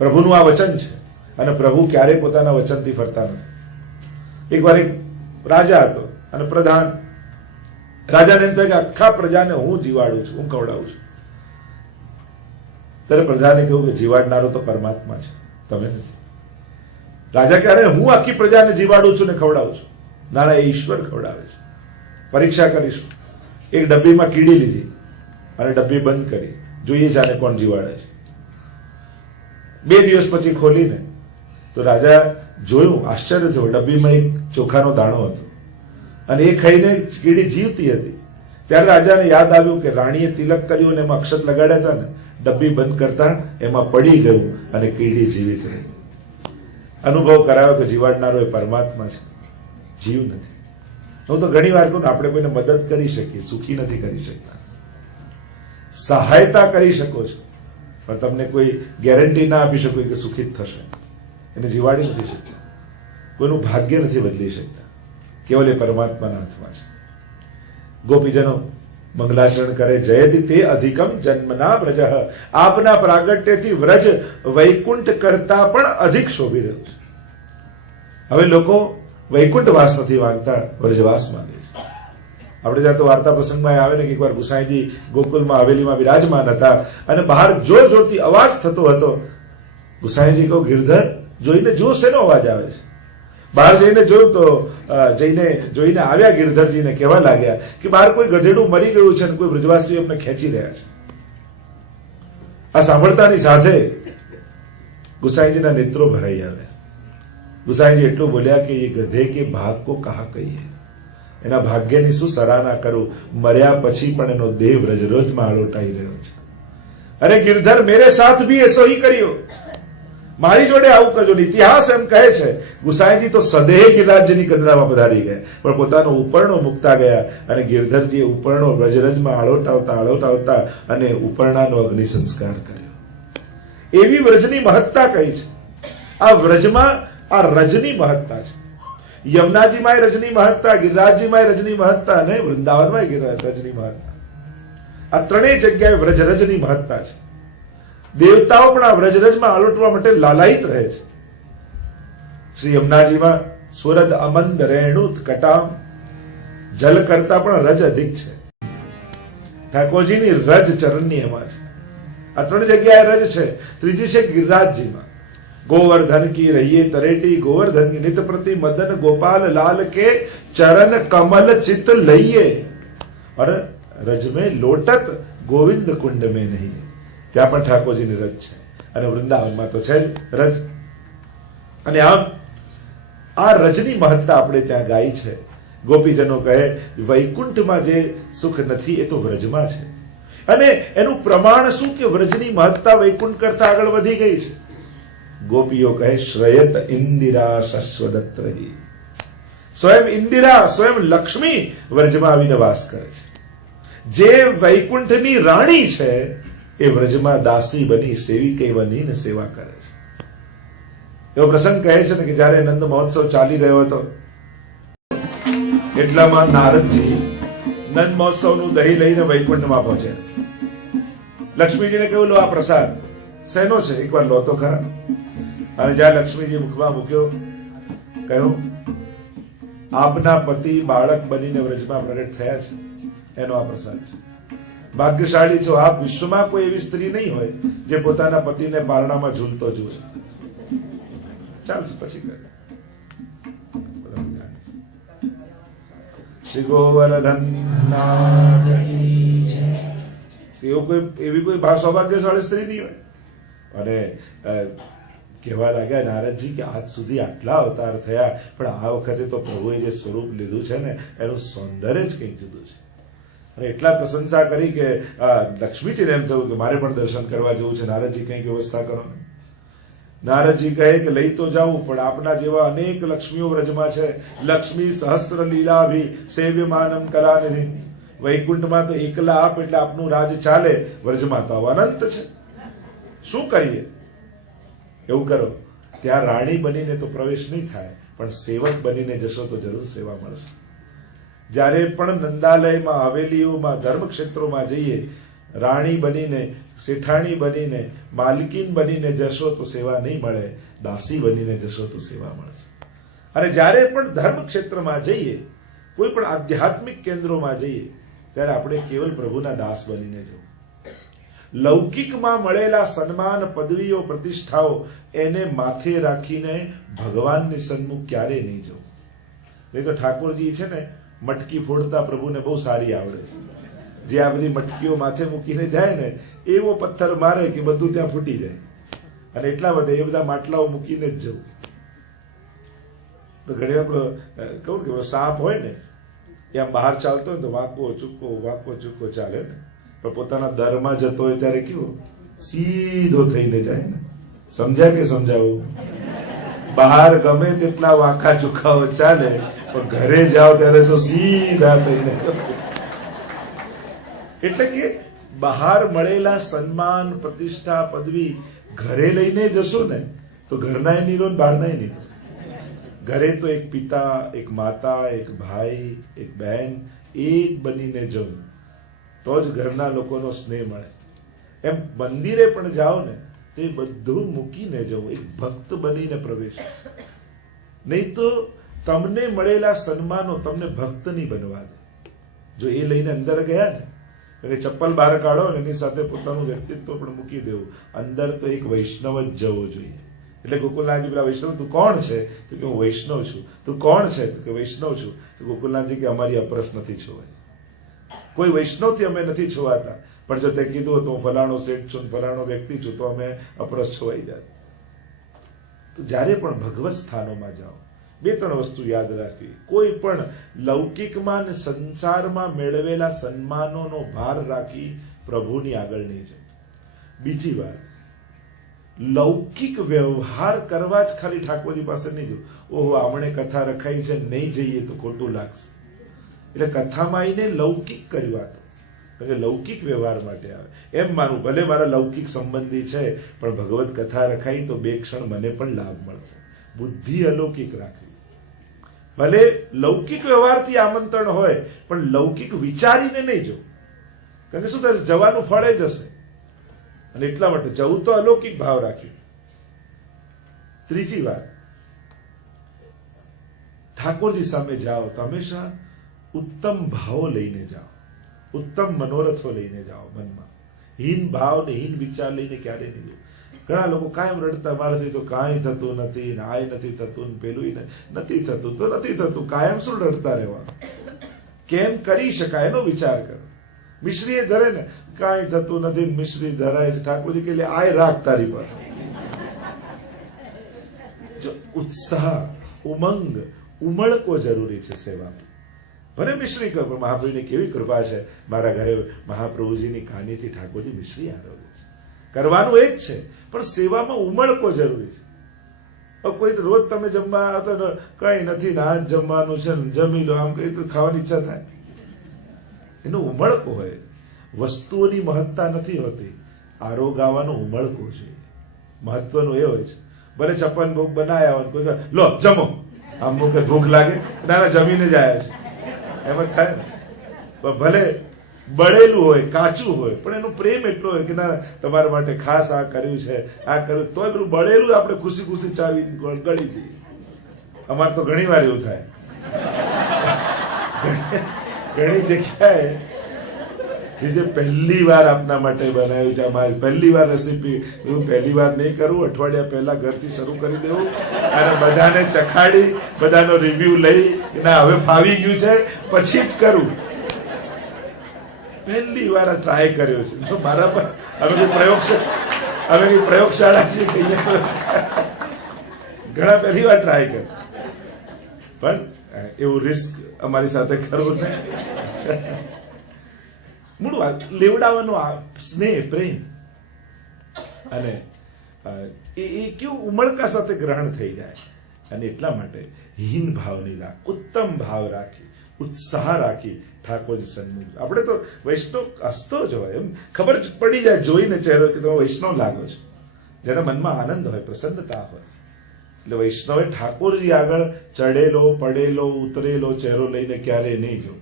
પ્રભુનું આ વચન છે અને પ્રભુ ક્યારેય પોતાના વચનથી ફરતા નથી. એકવાર એક રાજા હતો અને પ્રધાન રાજાને એમ થાય કે આખા પ્રજાને હું જીવાડું છું, હું ખવડાવું છું. ત્યારે પ્રજાને કહ્યું કે જીવાડનારો તો પરમાત્મા છે, તમે નથી. રાજા ક્યારે હું આખી પ્રજાને જીવાડું છું ને ખવડાવું છું. ના ના, એ ઈશ્વર ખવડાવે છે. પરીક્ષા કરીશું. એક ડબ્બીમાં કીડી લીધી અને ડબ્બી બંધ કરી, જોઈએ જાણે કોણ જીવાડે છે. 2 દિવસ પછી ખોલીને તો રાજા જોયું, આશ્ચર્ય થયું. ડબ્બીમાં એક ચોખાનો દાણો હતો અને એ ખાઈને કીડી જીવતી હતી. ત્યારે રાજાને યાદ આવ્યું કે રાણીએ તિલક કર્યું અને એમાં અક્ષત લગાડ્યા હતા ને, ડબ્બી બંધ કરતા એમાં પડી ગયું અને કીડી જીવિત રહી. અનુભવ કરાયો કે જીવાડનારો એ પરમાત્મા છે, જીવ નથી. હું તો ઘણી વાર કહું ને, આપણે કોઈને મદદ કરી શકીએ, સુખી નથી કરી શકતા. સહાયતા કરી શકો છો, પણ તમને કોઈ ગેરંટી ના આપી શકો કે સુખી જ થશે. એને જીવાડી નથી શકતા, કોઈનું ભાગ્ય નથી બદલી શકતા. કેવલ એ પરમાત્માના હાથમાં છે. ગોપીજનો મંગલાચરણ કરે. જયતિ તે અધિકમ જન્મના વ્રજ, આપના પ્રાગટ્યથી વ્રજ વૈકુંઠ કરતા પણ અધિક શોભી રહ્યું છે. હવે લોકો વૈકુંઠ વાસ નથી માંગતા, વ્રજવાસ માંગે છે. આપણે ત્યાં તો વાર્તા પ્રસંગમાં આવે ને કે એકવાર ગુસાઈજી ગોકુલમાં હવેલીમાં વિરાજમાન હતા અને બહાર જોર જોરથી અવાજ થતો હતો. ગુસાઈજી કહો, ગિરધર જોઈને જો શેનો અવાજ આવે છે? બહાર જઈને જોયું તો જોઈને આવ્યા ગિરધરજીને કહેવા લાગ્યા કે બહાર કોઈ ગધેડું મરી ગયું છે અને કોઈ વ્રજવાસી અમને ખેંચી રહ્યા છે. આ સાંભળતાની સાથે ગુસાઈજીના નેત્રો ભરાઈ આવ્યા. ગુસાઈજી એટલું બોલ્યા કે એ ગધે કે ભાગ કો કહા કહીએ, એના ભાગ્યની શું સરાહના કરું, મર્યા પછી પણ એનો દેહ વ્રજરોજમાં આળોટાઈ રહ્યો છે. અરે ગિરધર, મેરે સાથ ભી એસો હી કર્યો, મારી જોડે આવું કરજો. ઇતિહાસ એમ કહે છે ગુસાઈજી તો સદેહ ગિરિરાજની કદરામાં પધારી ગયા, પણ પોતાનો ઉપરણો મૂકતા ગયા અને ગિરધરજીએ ઉપરણો વ્રજરજમાં આળોટાવતા અને ઉપરણાનો અગ્નિ સંસ્કાર કર્યો. એવી વ્રજની મહત્તા કઈ છે. આ વ્રજમાં આ રજની મહત્તા છે. યમુનાજીમાં રજની મહત્તા, ગિરિરાજજીમાં રજની મહત્તા અને વૃંદાવનમાં રજની મહત્તા. આ ત્રણેય જગ્યાએ વ્રજરજની મહત્તા છે. દેવતાઓ પણ આ વ્રજરજમાં આલોટવા માટે લાલાયિત રહે છે. શ્રી યમુનાજીમાં સ્વરદ અમંદ રેણુત કટામ, જલ કરતા પણ રજ અધિક છે. ઠાકોરજીની રજ ચરણની એમાં છે. આ 3 જગ્યાએ રજ છે. ત્રીજી છે ગિરિરાજજીમાં. गोवर्धन की रहिए तरेटी, गोवर्धन की नित प्रति मदन गोपाल लाल के चरण कमल चित लइए, और रज में लोटत गोविंद कुंड में नहीं. ત્યાં પણ ઠાકોરજીની રજ છે અને વૃંદાવનમાં તો છે રજ. અને આમ આ રજની મહત્તા આપણે ત્યાં ગાઈ છે. ગોપીજનો કહે વૈકુંઠમાં જે સુખ નથી એ તો વ્રજમાં છે. અને એનું પ્રમાણ શું કે વ્રજની મહત્તા વૈકુંઠ કરતા આગળ વધી ગઈ છે. ગોપીઓ કહે શ્રયત ઇન્દિરા શશ્વદત્ત રહી. સ્વયં ઇન્દિરા, સ્વયં લક્ષ્મી વ્રજમાં આવીને વાસ કરે છે. જે વૈકુંઠની રાણી છે એ વ્રજમાં દાસી બની સેવિકે બનીને સેવા કરે છે. એવો પ્રસંગ કહે છે ને કે જયારે નંદ મહોત્સવ ચાલી રહ્યો હતો એટલામાં નારદજી નંદ મહોત્સવનું દહીં લઈને વૈકુંઠમાં પહોંચ્યા. લક્ષ્મીજીને કહ્યું, લો આ પ્રસાદ શેનો છે, એકવાર લો તો ખરા. અને જ્યાં લક્ષ્મીજી મુખમાં મૂક્યો, કહ્યું આપના પતિ બાળક બનીને વ્રજમાં પ્રગટ થયા છે, એનો આ પ્રસાદ છે. ભાગ્યશાળી છો આપ, વિશ્વમાં કોઈ એવી સ્ત્રી નહીં હોય જે પોતાના પતિને પારણામાં ઝૂલતો જુએ. ચાલશે પછી કરે. શ્રી ગોવર્ધન એવી કોઈ સૌભાગ્યશાળી સ્ત્રી નહીં હોય. અને કહેવા લાગ્યા નારદજી કે આજ સુધી આટલા અવતાર થયા, પણ આ વખતે તો પ્રભુએ જે સ્વરૂપ લીધું છે ને એનું સૌંદર્ય જ કંઈક જુદું છે. અને એટલા પ્રશંસા કરી કે લક્ષ્મીજીને એમ થયું કે મારે પણ દર્શન કરવા જવું છે. નારદજી કંઈક વ્યવસ્થા કરો ને. નારદજી કહે કે લઈ તો જાઉં, પણ આપના જેવા અનેક લક્ષ્મીઓ વ્રજમાં છે. લક્ષ્મી સહસ્ત્ર લીલા ભી સેવ્યમાનમ કલાનિધિ. વૈકુંઠમાં તો એકલા આપ એટલે આપનું રાજ ચાલે, વ્રજમાં તો અનંત છે. શું કરીએ? એવું કરો, ત્યાં રાણી બનીને તો પ્રવેશ નહીં થાય, પણ સેવક બનીને જશો તો જરૂર સેવા મળશે. જ્યારે પણ નંદાલયમાં, હવેલીઓમાં, ધર્મક્ષેત્રોમાં જઈએ રાણી બનીને, શેઠાણી બનીને, માલકીન બનીને જશો તો સેવા નહીં મળે, દાસી બનીને જશો તો સેવા મળશે. અને જ્યારે પણ ધર્મ ક્ષેત્રમાં જઈએ, કોઈ પણ આધ્યાત્મિક કેન્દ્રોમાં જઈએ, ત્યારે આપણે કેવલ પ્રભુના દાસ બનીને જવું. લૌકિકમાં મળેલા સન્માન, પદવીઓ, પ્રતિષ્ઠાઓ એને માથે રાખીને ભગવાનની સન્મુખ ક્યારે નહીં જવું. નહીં તો ઠાકોરજી છે ને, મટકી ફોડતા પ્રભુને બહુ સારી આવડે છે. જે આ બધી મટકીઓ માથે મૂકીને જાય ને, એવો પથ્થર મારે કે બધું ત્યાં ફૂટી જાય. અને એટલા બધા એ બધા માટલાઓ મૂકીને જ જવું. તો ઘણી વાર કહું કે સાપ હોય ને, ત્યાં બહાર ચાલતો હોય તો વાંકો ચૂકો ચાલે ને, પણ પોતાના દરમાં જતો હોય ત્યારે કેવો સીધો થઈને જાય ને. સમજ્યા કે સમજાવું? બહાર ગમે તેટલા વાંકા ચુકાઓ ચાલે, પણ ઘરે જાઓ ત્યારે તો સીધા થઈને. એટલે કે બહાર મળેલા સન્માન, પ્રતિષ્ઠા, પદવી ઘરે લઈને જશો ને તો ઘરનાય નીરો ને બહારનાય નીરો. ઘરે તો એક પિતા, એક માતા, એક ભાઈ, એક બહેન, એક બનીને જવું તો જ ઘરના લોકોનો સ્નેહ મળે. એમ મંદિરે પણ જાઓ ને તો એ બધું મૂકીને જવું, એક ભક્ત બનીને પ્રવેશ. નહીં તો તમને મળેલા સન્માનો તમને ભક્ત નહીં બનવા દે. જો એ લઈને અંદર ગયા ને, ચપ્પલ બહાર કાઢો ને એની સાથે પોતાનું વ્યક્તિત્વ પણ મૂકી દેવું. અંદર તો એક વૈષ્ણવ જ જવો જોઈએ. એટલે ગોકુલનાથજી પેલા વૈષ્ણવ, તું કોણ છે? તો કે હું વૈષ્ણવ છું. તું કોણ છે? તો કે વૈષ્ણવ છું. તો ગોકુલનાથજી કે અમારી અપરસ નથી છોવાય. કોઈ વૈષ્ણવથી અમે નથી છોવાતા, પણ જો તે કીધું તો હું ફલાણો શેઠ છું, ફલાણો વ્યક્તિ છું, તો અમે અપરસ છોવાઈ જાય. તો જ્યારે પણ ભગવત સ્થાનોમાં જાઓ, 2-3 વસ્તુ યાદ રાખવી. કોઈ પણ લૌકિકમાં અને સંસારમાં મેળવેલા સન્માનોનો ભાર રાખી પ્રભુની આગળ નહીં જાય. બીજી વાત, લૌકિક વ્યવહાર કરવા જ ખાલી ઠાકોરજી પાસે નહીં જવું. ઓહો, આમણે કથા રખાઈ છે, નહીં જઈએ તો ખોટું લાગશે. એટલે કથામાં આવીને લૌકિક કર્યું કે લૌકિક વ્યવહાર માટે આવે. એમ માનું ભલે મારા લૌકિક સંબંધી છે, પણ ભગવત કથા રખાઈ તો 2 ક્ષણ મને પણ લાભ મળશે. બુદ્ધિ અલૌકિક રાખવી. ભલે લૌકિક વ્યવહારથી આમંત્રણ હોય, પણ લૌકિક વિચારીને નહીં જવું. કારણ કે શું થશે? જવાનું ફળ જ હશે. અને એટલા માટે જવું તો અલૌકિક ભાવ રાખ્યું. ત્રીજી વાત, ઠાકોરજી સામે જાઓ તો હંમેશા ઉત્તમ ભાવો લઈને જાઓ, ઉત્તમ મનોરથો લઈને જાઓ. મનમાં હીન ભાવ ને હીન વિચાર લઈને ક્યારે નહીં જવું. ઘણા લોકો કાયમ રડતા, મારાથી તો કાંઈ થતું નથી, ને આય નથી થતું, ને પેલું નથી થતું, તો નથી થતું. કાયમ શું રડતા રહેવાનું? કેમ કરી શકાય એનો વિચાર કરો. મિશ્રી એ ધરે ને, કાંઈ થતું નથી, મિશ્રી ધરાય છે. ઠાકોરજી કે આય રાખ તારી પાસે. જો ઉત્સાહ, ઉમંગ, ઉમળકો જરૂરી છે સેવામાં. ભલે મિશ્રી કરો, પણ મહાપ્રભુની કેવી કૃપા છે, મારા ઘરે મહાપ્રભુજીની કહાનીથી ઠાકોરજી મિશ્રી આરોગ્ય છે. કરવાનું એ જ છે, પણ સેવામાં ઉમળકો જરૂરી છે. કોઈ રોજ તમે જમવા તો કઈ નથી ને આજ જમવાનું છે, જમી લો, આમ કઈ તો ખાવાની ઈચ્છા થાય. એનો ઉમળકો હોય. વસ્તુઓની મહત્તા નથી હોતી, આરોગાવાનો ઉમળકો છે. મહત્વનું એ હોય છે. ભલે છપ્પન ભોગ બનાયા હોય, કોઈ લો જમો, આમ કે ભૂખ લાગે, ના જમીને જ આવ્યા છે, એમ જ થાય ને. પણ ભલે બળેલું હોય, કાચું હોય, પણ એનો પ્રેમ એટલો હોય કે ના તમારા માટે ખાસ આ કર્યું છે, આ કર્યું, તોય પેલું બળેલું આપણે ખુશી ખુશી ચાવી ગળી દઈએ. અમારે તો ઘણી વાર એવું થાય. ઘણી જગ્યાએ જે પહેલી વાર આપના માટે બનાવ્યું છે, અમારી પહેલી વાર રેસીપી, એવું પહેલી વાર નહીં કરવું. અઠવાડિયા પહેલા ઘરથી શરૂ કરી દેવું અને બધાને ચખાડી, બધાનો રિવ્યુ લઈ, ના હવે ફાવી ગયું છે પછી જ કરવું. પહેલી વાર ટ્રાય કર્યો છે મારા પર. અમે પ્રયોગશાળા છીએ, ઘણા પહેલી વાર ટ્રાય કર્યો, પણ એવું રિસ્ક અમારી સાથે કરવું નહીં. મૂળ વાત લેવડાવવાનો સ્નેહ, પ્રેમ, અને એ કેવું ઉમળકા સાથે ગ્રહણ થઈ જાય. અને એટલા માટે હીન ભાવ નહીં રાખ, ઉત્તમ ભાવ રાખી, ઉત્સાહ રાખી ઠાકોરજી સન્મુખ. આપણે તો વૈષ્ણવ હસતો જ હોય, એમ ખબર પડી જાય જોઈને ચહેરો કે તમે વૈષ્ણવ લાગો છો. જેના મનમાં આનંદ હોય, પ્રસન્નતા હોય. એટલે વૈષ્ણવે ઠાકોરજી આગળ ચડેલો, પડેલો, ઉતરેલો ચહેરો લઈને ક્યારે નહીં જવું.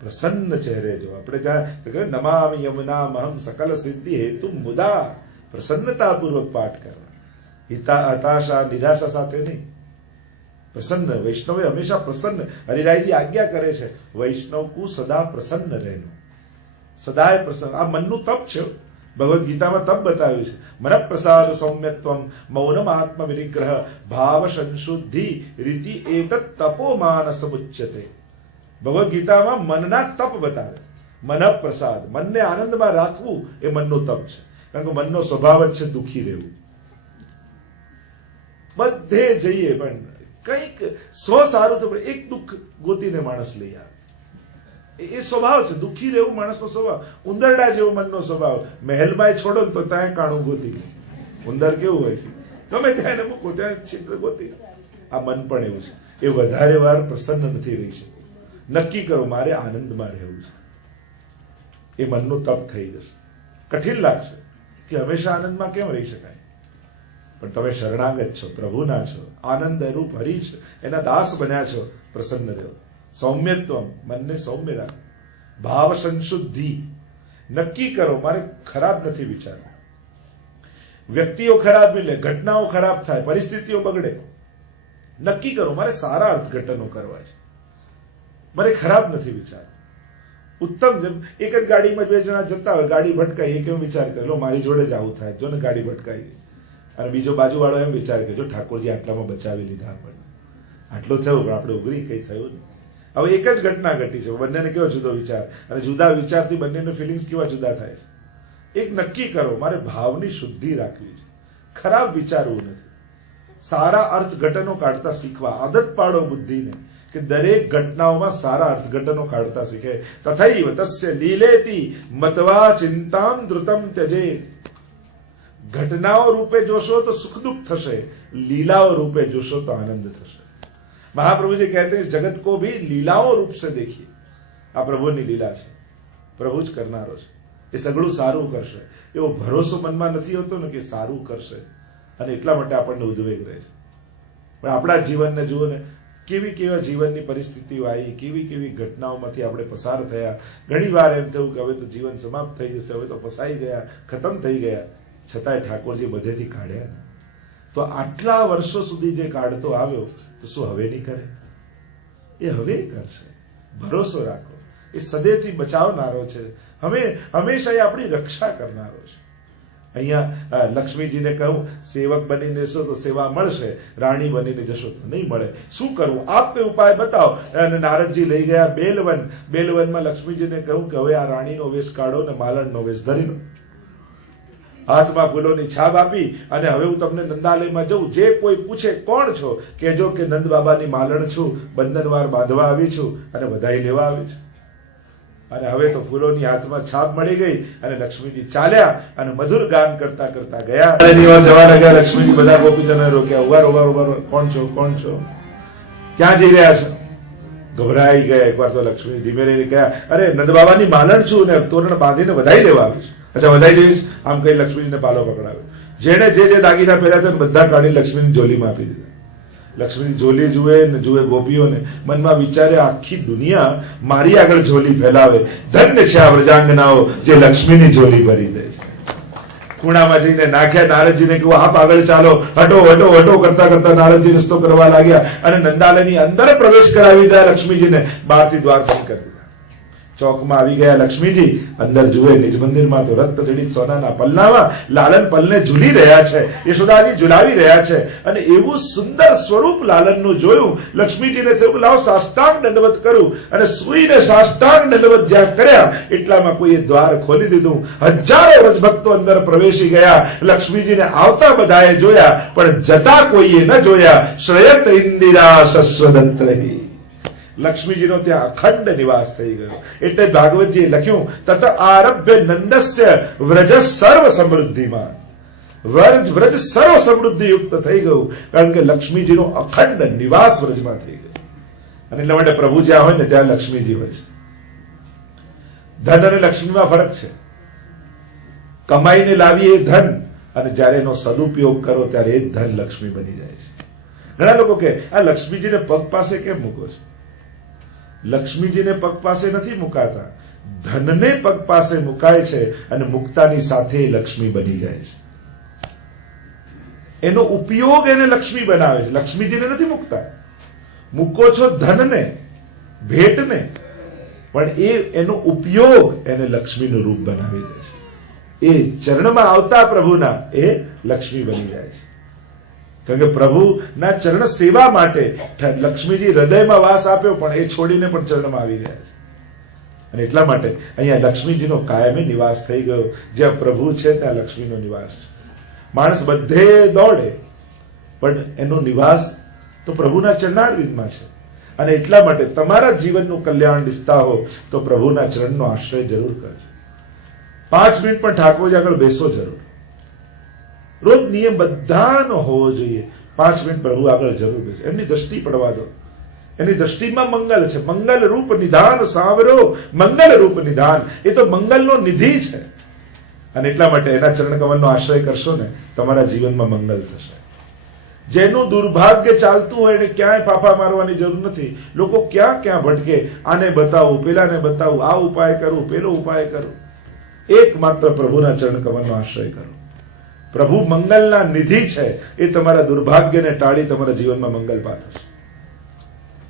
પ્રસન્ન ચહેરે જો. આપણે ત્યાં કહ્યું નમામિ યમુનામહં સકલ સિદ્ધિ હેતુ મુદા, પ્રસન્નતાપૂર્વક પાઠ કરવા, હતાશા નિરાશા સાથે નહીં. પ્રસન્ન વૈષ્ણવે હંમેશા પ્રસન્ન. હરિરાયજી આજ્ઞા કરે છે વૈષ્ણવ કુ સદા પ્રસન્ન રહેનું, સદાય પ્રસન્ન. આ મનનું તપ છે. ભગવદ્ ગીતામાં તપ બતાવ્યું છે. મન પ્રસાદ સૌમ્યત્વમ મૌનમ આત્મ વિનિગ્રહ ભાવ સંશુદ્ધિ રીતિ એતત તપો માનસ મુચ્યતે. ભગવદ્ ગીતામાં મનના તપ બતાવે. મન પ્રસાદ, મનને આનંદમાં રાખવું એ મનનું તપ છે. કારણ કે મનનો સ્વભાવ જ છે દુઃખી રહેવું. બધે જઈએ પણ કંઈક સારું તો એક દુઃખ ગોતીને માણસ લઈ આવે. એ સ્વભાવ છે, દુઃખી રહેવું માણસનો સ્વભાવ. ઉંદરડા જેવો મનનો સ્વભાવ. મહેલમાં છોડો તો ત્યાં કાણું ગોતી લે. ઉંદર કેવું હોય, ગમે ત્યાં એને મૂકો ત્યાં છિદ્ર ગોતી. આ મન પણ એવું છે. એ વધારે વાર પ્રસન્ન નથી રહી શકતું. નક્કી કરો મારે આનંદમાં રહેવું છે. એ મનનું તપ થઈ જશે. કઠિન લાગશે કે હંમેશા આનંદમાં કેમ રહી શકાય, પણ તમે શરણાગત છો, પ્રભુના છો, આનંદ રૂપ હરિ છે, એના દાસ બન્યા છો. પ્રસન્ન રહો. સૌમ્યત્વમ, મનને સૌમ્ય રાખો. ભાવ સંશુદ્ધિ, નક્કી કરો મારે ખરાબ નથી વિચારવું. વ્યક્તિઓ ખરાબ મિલે, ઘટનાઓ ખરાબ થાય, પરિસ્થિતિઓ બગડે, નક્કી કરો મારે સારા અર્થઘટનો કરવા છે, મારે ખરાબ નથી વિચાર. ઉત્તમ. જેમ એક જ ગાડીમાં બે જણા જતા હોય, ગાડી ભટકાઈ, એક એમ વિચાર કરે લો મારી જોડે જ આવું થાય, જો ને ગાડી ભટકાઈ. અને બીજો બાજુવાળો એમ વિચાર કરે જો ઠાકોરજી આટલામાં બચાવી લીધા આપણને, આટલું થયું પણ આપણે ઉઘરી કઈ થયું નહીં. હવે એક જ ઘટના ઘટી છે, બંનેને કેવો જુદો વિચાર, અને જુદા વિચારથી બંનેના ફિલિંગ્સ કેવા જુદા થાય છે. એક નક્કી કરો મારે ભાવની શુદ્ધિ રાખવી છે, ખરાબ વિચારવું નથી. સારા અર્થઘટનો કાઢતા શીખવા. આદત પાડો બુદ્ધિને કે દરેક ઘટનાઓમાં સારા અર્થઘટનો કાઢતા શીખે. તથૈવ તસ્ય લીલેતી મતવા ચિંતામ ધૃતમ ત્યજેત. ઘટનાઓ રૂપે જોશો તો સુખ દુઃખ થશે, લીલાઓ રૂપે જોશો તો આનંદ થશે. महाप्रभु जी कहते हैं जगत को भी लीलाओं रूप से देखिए. આ પ્રભુની લીલા છે, પ્રભુ જ કરનારો છે. એ સગળું સારું કરશે એવો ભરોસો મનમાં નથી હોતો ને કે સારું કરશે, અને એટલા માટે આપણને ઉદ્વેગ રહે છે. પણ આપણા જીવનને જુઓ ને, કેવી કેવા જીવનની પરિસ્થિતિઓ આવી, કેવી કેવી ઘટનાઓમાંથી આપણે પસાર થયા. ઘણી વાર એમ થયું કે હવે તો જીવન સમાપ્ત થઈ જશે, હવે તો ફસાઈ ગયા, ખતમ થઈ ગયા. છતાંય ઠાકોરજી બધેથી કાઢ્યા. તો આટલા વર્ષો સુધી જે કાઢતો આવ્યો તો શું હવે નહીં કરે? એ હવે કરશે. ભરોસો રાખો. એ સદેથી બચાવનારો છે, હંમેશા એ આપણી રક્ષા કરનારો છે. અહીંયા લક્ષ્મીજીને કહું સેવક બનીને જશો તો સેવા મળશે, રાણી બનીને જશો તો નહીં મળે. શું કરવું? આપને ઉપાય બતાવો. અને નારદજી લઈ ગયા બેલવન. બેલવનમાં લક્ષ્મીજીને કહું કે હવે આ રાણીનો વેશ કાઢો ને માલણનો વેશ ધરી લો. હાથમાં ફૂલોની છાપ આપી અને હવે હું તમને નંદાલયમાં જઉં, જે કોઈ પૂછે કોણ છો કહેજો કે નંદ બાબાની માલણ છું, બંધનવાર બાંધવા આવી છું અને વધાઈ લેવા આવી છું. અને હવે તો ફૂલોની હાથમાં છાપ મળી ગઈ અને લક્ષ્મીજી ચાલ્યા અને મધુર ગાન કરતા કરતા ગયા. જવા લાગ્યા લક્ષ્મીજી. બધા ગોપીજનો રોક્યા, ઉભા ઉભા, કોણ છો, કોણ છો, ક્યાં જઈ રહ્યા છો? ગભરાઈ ગયા. એકવાર તો લક્ષ્મી ધીમે રહીને કહ્યા, અરે નંદ બાબાની માલણ છું ને તોરણ બાંધીને વધાઈ લેવા આવી છું. અચ્છા, વધાઈ જઈશ. આમ કઈ લક્ષ્મીજીને પાલો પકડાવ્યો. જેને જે દાગીના પહેર્યા હતા બધા કાઢી લક્ષ્મીની જોલીમાં આપી દીધા. લક્ષ્મીની જોલી જુએ ને જુએ ગોપીઓને, મનમાં વિચારે આખી દુનિયા મારી આગળ જોલી ફેલાવે, ધન્ય છે આ વ્રજાંગનાઓ જે લક્ષ્મીની જોલી ભરી દે છે. ખૂણામાં જઈને નાખ્યા. નારદજીને કહ્યું આપ આગળ ચાલો. હટો હટો હટો કરતા કરતા નારદજી રસ્તો કરવા લાગ્યા અને નંદાલયની અંદર પ્રવેશ કરાવી દીધા લક્ષ્મીજીને. બહારથી દ્વાર બંધ કરી દીધા. ચોકમાં આવી ગયા લક્ષ્મીજી. અંદર જુએ નિજ મંદિરમાં તો રક્ત જડિત સોનાના પલ્લામાં લાલન પલને ઝૂલી રહ્યા છે, યશોદાજી ઝુલાવી રહ્યા છે. અને એવું સુંદર સ્વરૂપ લાલનનું જોયું. લક્ષ્મીજીને થયું લાવ સાષ્ટાંગ દંડવત કરું. અને સુઈને સાષ્ટાંગ દંડવત જ્યાં કર્યા એટલામાં કોઈએ દ્વાર ખોલી દીધું. હજારો વ્રજભક્તો અંદર પ્રવેશી ગયા. લક્ષ્મીજીને આવતા બધાએ જોયા પણ જતા કોઈએ ન જોયા. શ્રેયત ઇન્દિરા શશ્વદંત રહી. લક્ષ્મીજીનો ત્યાં અખંડ નિવાસ થઈ ગયો. એટલે ભાગવતજીએ લખ્યું તત આરભ્ય નંદસ્ય વ્રજ સર્વ સમૃદ્ધિમાં. વ્રજ સર્વ સમૃદ્ધિ યુક્ત થઈ ગયું, કારણ કે લક્ષ્મીજીનો અખંડ નિવાસ વ્રજમાં થઈ ગયો. અને એટલા માટે પ્રભુ જ્યાં હોય ને ત્યાં લક્ષ્મીજી હોય છે. ધન અને લક્ષ્મીમાં ફરક છે. કમાઈને લાવી એ ધન, અને જયારે એનો સદુપયોગ કરો ત્યારે એ ધન લક્ષ્મી બની જાય છે. ઘણા લોકો કે આ લક્ષ્મીજીને પગ પાસે કેમ મૂકો છો? લક્ષ્મીજીને પગ પાસે નથી મુકાતા, ધનને પગ પાસે મુકાય છે અને મુક્તાની સાથે લક્ષ્મી બની જાય છે. એનો ઉપયોગ એને લક્ષ્મી બનાવે છે. લક્ષ્મીજીને નથી મૂકતા. મૂકો છો ધનને, ભેટને, પણ એનો ઉપયોગ એને લક્ષ્મીનું રૂપ બનાવી દે છે. એ ચરણમાં આવતા પ્રભુના એ લક્ષ્મી બની જાય છે. કારણ કે પ્રભુના ચરણ સેવા માટે લક્ષ્મીજી હૃદયમાં વાસ આપ્યો, પણ એ છોડીને પણ ચરણમાં આવી ગયા છે. અને એટલા માટે અહીંયા લક્ષ્મીજીનો કાયમી નિવાસ થઈ ગયો. જ્યાં પ્રભુ છે ત્યાં લક્ષ્મીનો નિવાસ છે. માણસ બધે દોડે, પણ એનો નિવાસ તો પ્રભુના ચરણારવિંદમાં છે. અને એટલા માટે તમારા જીવનનું કલ્યાણ ઈચ્છતા હો તો પ્રભુના ચરણનો આશ્રય જરૂર કરજો. 5 મિનિટ પણ ઠાકોરજી આગળ બેસો જરૂર. રોજ નિયમ બધાનો હોવો જોઈએ. 5 મિનિટ પ્રભુ આગળ જરૂર બેસો. એમની દ્રષ્ટિ પડવા દો. એની દ્રષ્ટિમાં મંગલ છે. મંગલ રૂપ નિધાન સાંભળો, મંગલ રૂપ નિધાન, એ તો મંગલનો નિધિ છે. અને એટલા માટે એના ચરણ કમલનો આશ્રય કરશો ને, તમારા જીવનમાં મંગલ થશે. જેનું દુર્ભાગ્ય ચાલતું હોય એને ક્યાંય ફાફા મારવાની જરૂર નથી. લોકો ક્યાં ક્યાં ભટકે, આને બતાવું, પેલાને બતાવું, આ ઉપાય કરું, પેલો ઉપાય કરું. એકમાત્ર પ્રભુના ચરણ કમલનો આશ્રય કરો. પ્રભુ મંગલના નિધિ છે. એ તમારા દુર્ભાગ્યને ટાળી તમારા જીવનમાં મંગલ પાથરશે.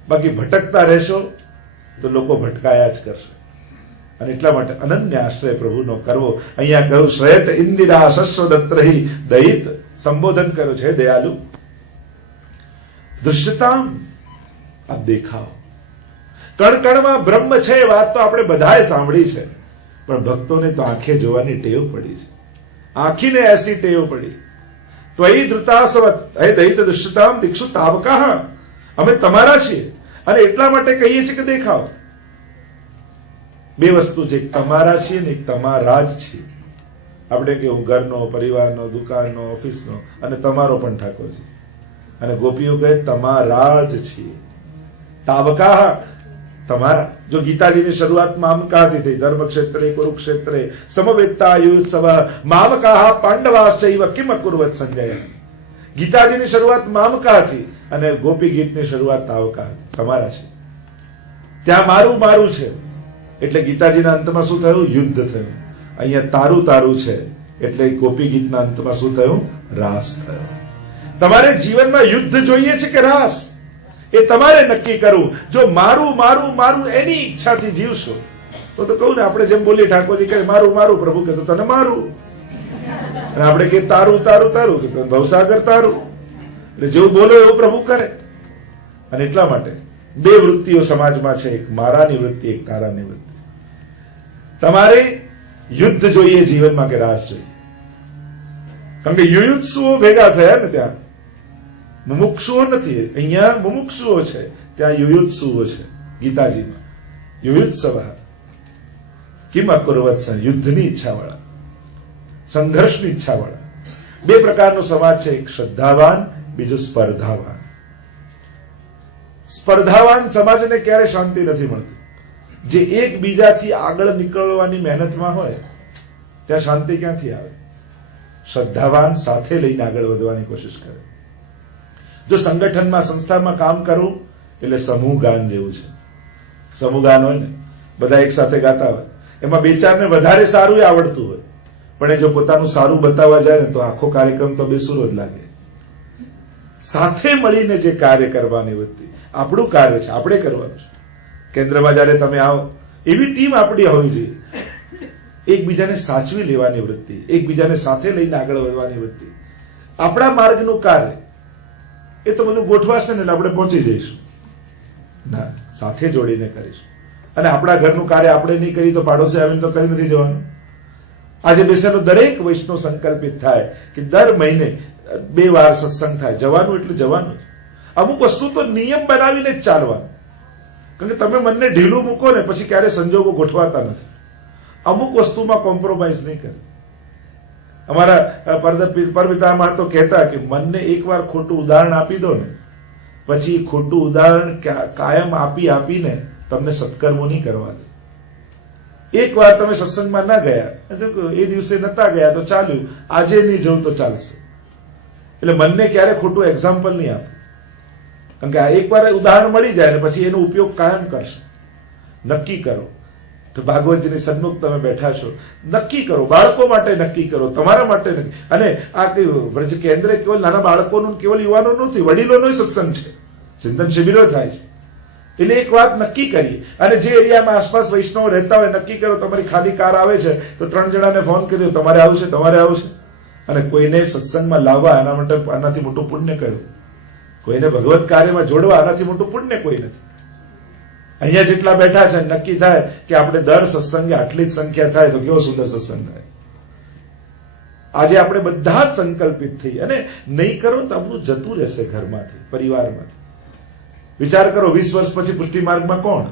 બાકી ભટકતા રહેશો તો લોકો ભટકાયા જ કરશે. અને એટલા માટે અનન્ય આશ્રય પ્રભુનો કરવો. અહીંયા કહ્યું શ્રેત ઇન્દિરા શશ્વદત્રહી દહિત, સંબોધન કર્યો છે દયાલુ. દૃશ્યતામ, આપ દેખાઓ. કણ કણમાં બ્રહ્મ છે એ વાત તો આપણે બધાએ સાંભળી છે, પણ ભક્તોને તો આંખે જોવાની ટેવ પડી છે. આંખીને એસી ટેવ પડી. ત્વયી ધૃતાસવત હે દહિત દૃશ્યતામ દીક્ષુ તાવકાહ, અમે તમારા છીએ અને એટલા માટે કહીએ છીએ કે દેખાઓ. 2 વસ્તુ છે, એક તમારા છીએ ને એક તમારા જ છીએ. આપણે કે હું ઘરનો, પરિવારનો, દુકાનનો, ઓફિસનો, અને તમારો પણ ઠાકોરજી. અને ગોપીઓ કહે તમારા જ છીએ. તાવકાહ, તમારા. જો ગીતાજીની શરૂઆત મામકાથી થઈ, ધર્મક્ષેત્રે કુરુક્ષેત્રે સમવેત્તા યુત્સવ મામકાહ પાંડવાશ્ચૈવ કિમ અકુર્વત સંજય. ગીતાજીની શરૂઆત મામકાથી અને ગોપી ગીતની શરૂઆત તાવકાહ. તમારા છે. ત્યાં મારું મારું છે એટલે ગીતાજીના અંતમાં શું થયું? યુદ્ધ થયું. અહીંયા તારું તારું છે એટલે ગોપી ગીતના અંતમાં શું થયું? રાસ થયો. તમારે જીવનમાં યુદ્ધ જોઈએ છે કે રાસ? એ તમારે નક્કી કરવું. જો મારું મારું મારું એની ઈચ્છાથી જીવશો તો કહું ને, આપણે જેમ બોલીએ ઠાકોરજી કહે મારું મારું, પ્રભુ કે તો તને મારું. અને આપણે કે તારું તારું તારું, કે ભવસાગર તારું. એટલે જેવું બોલો એવું પ્રભુ કરે. અને એટલા માટે 2 વૃત્તિઓ સમાજમાં છે, એક મારાની વૃત્તિ, એક તારાની વૃત્તિ. તમારે યુદ્ધ જોઈએ જીવનમાં કે રાસ જોઈએ? કારણ કે યુયુત્સુઓ ભેગા થયા ને, ત્યાં મુમુક્ષુઓ નથી. અહીંયા મુમુક્ષુઓ છે, ત્યાં યુયુત્સુઓ છે. ગીતાજીમાં યુયુત્સવ કિમ અકુર્વત, યુદ્ધની ઈચ્છા વાળા, સંઘર્ષની ઈચ્છા વાળા. 2 પ્રકારનો સમાજ છે, એક શ્રદ્ધાવાન, બીજું સ્પર્ધાવાન. સ્પર્ધાવાન સમાજને ક્યારે શાંતિ નથી મળતી. જે એકબીજાથી આગળ નીકળવાની મહેનતમાં હોય ત્યાં શાંતિ ક્યાંથી આવે? શ્રદ્ધાવાન સાથે લઈને આગળ વધવાની કોશિશ કરે. જો સંગઠનમાં, સંસ્થામાં કામ કરવું એટલે સમૂહ ગાન જેવું છે. સમૂહ ગાન હોય ને, બધા એક સાથે ગાતા હોય, એમાં 2-4 ને વધારે સારું આવડતું હોય, પણ એ જો પોતાનું સારું બતાવવા જાય ને તો આખો કાર્યક્રમ તો બેસુરો જ લાગે. સાથે મળીને જે કાર્ય કરવાની વૃત્તિ આપણું કાર્ય છે, આપણે કરવાનું છે. કેન્દ્રમાં જયારે તમે આવો એવી ટીમ આપણી હોવી જોઈએ. એકબીજાને સાચવી લેવાની વૃત્તિ, એકબીજાને સાથે લઈને આગળ વધવાની વૃત્તિ. આપણા માર્ગનું કાર્ય એ તો બધું ગોઠવાશે ને એટલે આપણે પહોંચી જઈશું. ના, સાથે જોડીને કરીશું. અને આપણા ઘરનું કાર્ય આપણે નહીં કરી તો પાડોશી આવીને તો કરી નથી જવાનું. આજે બેસેલો દરેક વૈષ્ણવ સંકલ્પિત થાય કે દર મહિને 2 વાર સત્સંગ થાય. જવાનું એટલે જવાનું. અમુક વસ્તુ તો નિયમ બનાવીને જ ચાલવાનું. કારણ કે તમે મનને ઢીલું મૂકો ને પછી ક્યારે સંજોગો ગોઠવાતા નથી. અમુક વસ્તુમાં કોમ્પ્રોમાઇઝ નહીં કરે. અમારા પરપિતામાં તો કહેતા કે મનને એકવાર ખોટું ઉદાહરણ આપી દો ને, પછી ખોટું ઉદાહરણ કાયમ આપીને તમને સત્કર્મો નહીં કરવા દે. એકવાર તમે સત્સંગમાં ના ગયા, એ દિવસે નતા ગયા તો ચાલ્યું, આજે નહીં જવું તો ચાલશે. એટલે મનને ક્યારે ખોટું એક્ઝામ્પલ નહીં આપે. કારણ કે આ એકવાર ઉદાહરણ મળી જાય ને પછી એનો ઉપયોગ કાયમ કરશે. નક્કી કરો. તો ભાગવતજીની સન્મુખ તમે બેઠા છો, નક્કી કરો, બાળકો માટે નક્કી કરો, તમારા માટે નક્કી. અને આ કયું વ્રજ કેન્દ્ર કેવલ નાના બાળકોનું કેવલ યુવાનો નથી, વડીલોનો સત્સંગ છે, ચિંતન શિબિરો થાય છે. એટલે એક વાત નક્કી કરી, અને જે એરિયામાં આસપાસ વૈષ્ણવ રહેતા હોય નક્કી કરો, તમારી ખાલી કાર આવે છે તો 3 જણાને ફોન કર્યો, તમારે આવશે, તમારે આવશે. અને કોઈને સત્સંગમાં લાવવા એના માટે આનાથી મોટું પુણ્ય કર્યું, કોઈને ભગવત કાર્યમાં જોડવા આનાથી મોટું પુણ્ય કોઈ નથી. અહીંયા જેટલા બેઠા છે નક્કી થાય કે આપણે દર સત્સંગે આટલી જ સંખ્યા થાય તો કેવો સુંદર સત્સંગ થાય. આજે આપણે બધા જ સંકલ્પિત થઈ, અને નહીં કરો તો આપણું જતું રહેશે ઘરમાંથી, પરિવારમાંથી. વિચાર કરો 20 વર્ષ પછી પુષ્ટિ માર્ગમાં કોણ?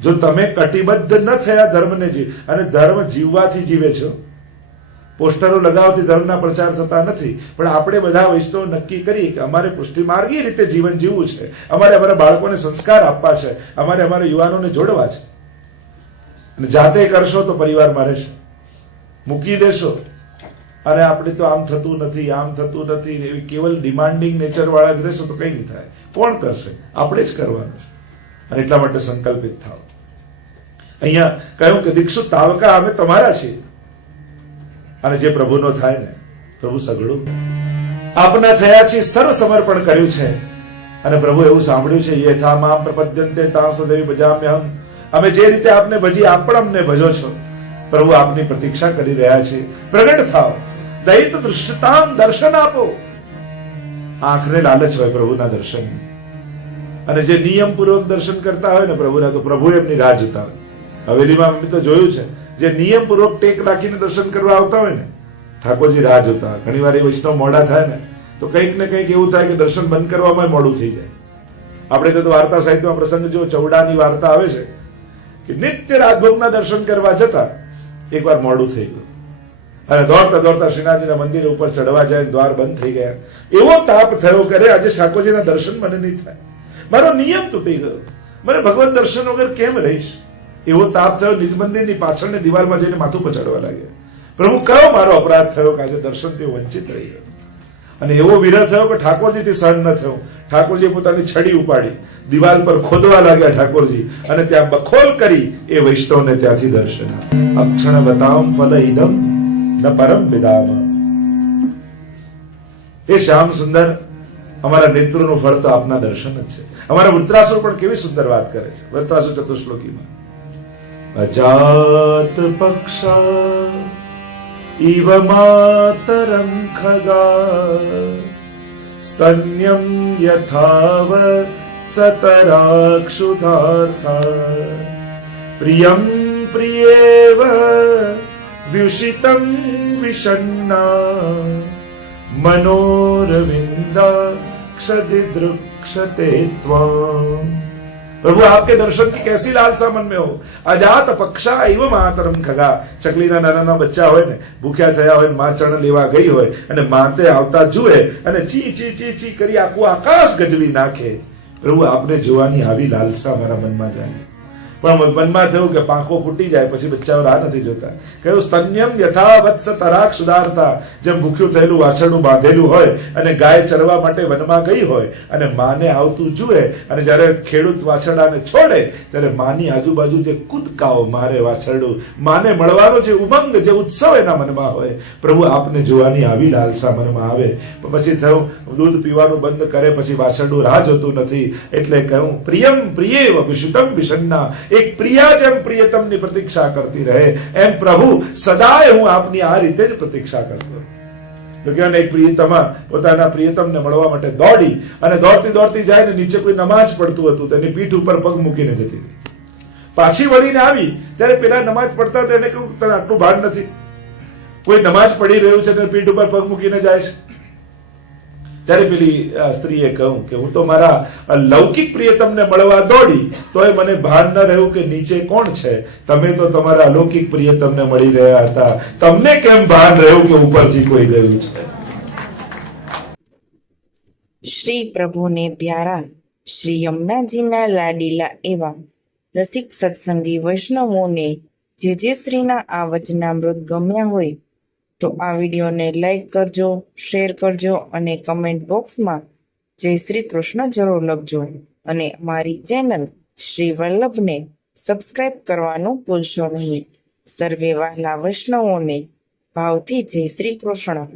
જો તમે કટિબદ્ધ ન થયા ધર્મને અને ધર્મ જીવવાથી જીવે છો. પોસ્ટરો લગાવતી ધર્મના પ્રચાર થતા નથી, પણ આપણે બધા વૈષ્ણવ નક્કી કરીએ કે અમારે પુષ્ટિ માર્ગી રીતે જીવન જીવવું છે, અમારે અમારા બાળકોને સંસ્કાર આપવા છે, અમારે અમારા યુવાનોને જોડવા છે. અને જાતે કરશો તો પરિવારમાં રહેશે, મૂકી દેશો અને આપણે તો આમ થતું નથી, આમ થતું નથી, એવી કેવલ ડિમાન્ડિંગ નેચર વાળા જ રહેશો તો કઈ નહીં થાય. કોણ કરશે? આપણે જ કરવાનું છે. અને એટલા માટે સંકલ્પિત થાવ. અહીંયા કહ્યું કે દીક્ષુ તાવકા અમે તમારા છીએ, અને જે પ્રભુનો થાય ને, પ્રભુ સગળું આપના થયા છે, સર્વ સમર્પણ કર્યું છે. અને પ્રભુ એવું સાંભળ્યું છે, યથા મામ પ્રપદ્યન્તે તા સદૈવ ભજામ્યહમ. અમે જે રીતે આપને ભજી, આપ પણ અમને ભજો છો. પ્રભુ આપની પ્રતીક્ષા કરી રહ્યા છે. પ્રગટ થાવ, દૈત દૃશ્યતામ, દર્શન આપો. આંખને લાલચ હોય પ્રભુના દર્શનની, અને જે નિયમપૂર્વક દર્શન કરતા હોય ને પ્રભુના, તો પ્રભુ એમની રાહ જોતા હોય. હવેલીમાં અમે તો જોયું છે, જે નિયમપૂર્વક ટેક રાખીને દર્શન કરવા આવતા હોય ને, ઠાકોરજી રાહ જોતા હોય. ઘણી વાર એ વૈષ્ણવ મોડા થાય ને તો કંઈક ને કંઈક એવું થાય કે દર્શન બંધ કરવામાં મોડું થઈ જાય. આપણે તો વાર્તા સાહિત્યમાં પ્રસંગ જો ચૌડાની વાર્તા આવે છે કે નિત્ય રાજભોગના દર્શન કરવા જતા એકવાર મોડું થઈ ગયું, અને દોડતા દોડતા શ્રીનાથજીના મંદિર ઉપર ચડવા જાય, દ્વાર બંધ થઈ ગયા. એવો તાપ થયો કરે આજે ઠાકોરજીના દર્શન મને નહીં થાય, મારો નિયમ તૂટી ગયો, મને ભગવત દર્શન વગર કેમ રહીશ? એવો તાપ થયો, નિજ મંદિરની પાછળની દિવાલમાં જઈને માથું પછાડવા લાગ્યા. પ્રભુ કયો મારો અપરાધ થયો કે આજે દર્શનથી વંચિત રહી ગયો? અને એવો વિરહ થયો કે ઠાકોરજીથી સહન ન થયો. ઠાકોરજી પોતાની છડી ઉપાડી દિવાલ પર ખોદવા લાગ્યા ઠાકોરજી, અને ત્યાં બખોલ કરી એ વૈષ્ણવને ત્યાંથી દર્શન અક્ષણ બતામ ફલ ઇદમ ન પરમ વિદામ. એ શ્યામ સુંદર અમારા નેત્રોનું ફળ તો આપના દર્શન જ છે. અમારા વૃત્રાસુર પણ કેવી સુંદર વાત કરે છે વૃત્રાસુર ચતુશ્લોકીમાં. અજાત પક્ષા ઇવ માતરં ખગા સ્તન્યમ યથાવ સતરાક્ષુધાર્થા પ્રિયમ પ્રિયેવ વ્યુષિતં વિષન્ના મનોરવિંદા क्षदिदृक्षते त्वाम्. प्रभु आपके दर्शन की कैसी लालसा मन में हो. अजात पक्षा इव मातरम खगा. ચકલીના નાના બચ્ચા હોય ને, ભૂખ્યા થયા હોય, માં ચણ લેવા ગઈ હોય અને માતે આવતા જુએ અને ચી ચી ચી ચી કરી આખું આકાશ ગજવી નાખે. પ્રભુ આપને જોવાની આવી લાલસા મારા મનમાં જાય. પણ મનમાં થયું કે પાંખો ફૂટી જાય પછી બચ્ચાઓ રાહ નથી જોતા. કહ્યું સ્તન્યમ યથા વત્સ તરાક સુધારતા. જેમ ભૂખ્યું થયેલું વાછરડું બાંધેલું હોય અને ગાય ચરવા માટે વનમાં ગઈ હોય અને માને આવતું જુએ, અને જયારે ખેડૂત વાછરડાને છોડે ત્યારે માની આજુબાજુ જે કૂદકાઓ મારે વાછરડું, માને મળવાનો જે ઉમંગ, જે ઉત્સવ એના મનમાં હોય. પ્રભુ આપને જોવાની આવી લાલસા મનમાં આવે. પછી થયું દૂધ પીવાનું બંધ કરે પછી વાછરડું રાહ જોતું નથી, એટલે કહ્યું પ્રિયમ પ્રિયેવ વિશુતમ વિષન્ના. એક પ્રિયા જેમ પ્રિયતમની પ્રતીક્ષા કરતી રહે એમ પ્રભુ સદાય હું આપની આ રીતે જ પ્રતીક્ષા કરતો. એક પ્રિયતમા પોતાના પ્રિયતમને મળવા માટે દોડી, અને દોડતી દોડતી જાય ને નીચે કોઈ નમાજ પડતું હતું, તેની પીઠ ઉપર પગ મૂકીને જતી રહી. પાછી વળીને આવી ત્યારે પેલા નમાજ પડતા તેને કહ્યું તને આટલું ભાન નથી, કોઈ નમાજ પડી રહ્યું છે પીઠ ઉપર પગ મૂકીને જાય છે. ત્યારે પેલી સ્ત્રીએ કહ્યું કે હું તો મારા લૌકિક પ્રિયતમને મળવા દોડી તોય મને ભાન ન રહ્યું કે નીચે કોણ છે. તમે તો તમારા અલૌકિક પ્રિયતમને મળી રહ્યા હતા, તમને કેમ ભાન રહ્યું કે ઉપરથી કોઈ ગયું છે? શ્રી પ્રભુને પ્યારા શ્રી યમુનાજીના લાડીલા એવા રસિક સત્સંગી વૈષ્ણવોને જે શ્રીના આ વચનામૃત ગમ્યા હોય તો આ વિડીયોને લાઈક કરજો, શેર કરજો અને કમેન્ટ બોક્સમાં જય શ્રી કૃષ્ણ જરૂર લખજો. અને મારી ચેનલ શ્રી વલ્લભને સબસ્ક્રાઇબ કરવાનું ભૂલશો નહીં. સર્વે વહાલા વૈષ્ણવોને ભાવથી જય શ્રી કૃષ્ણ.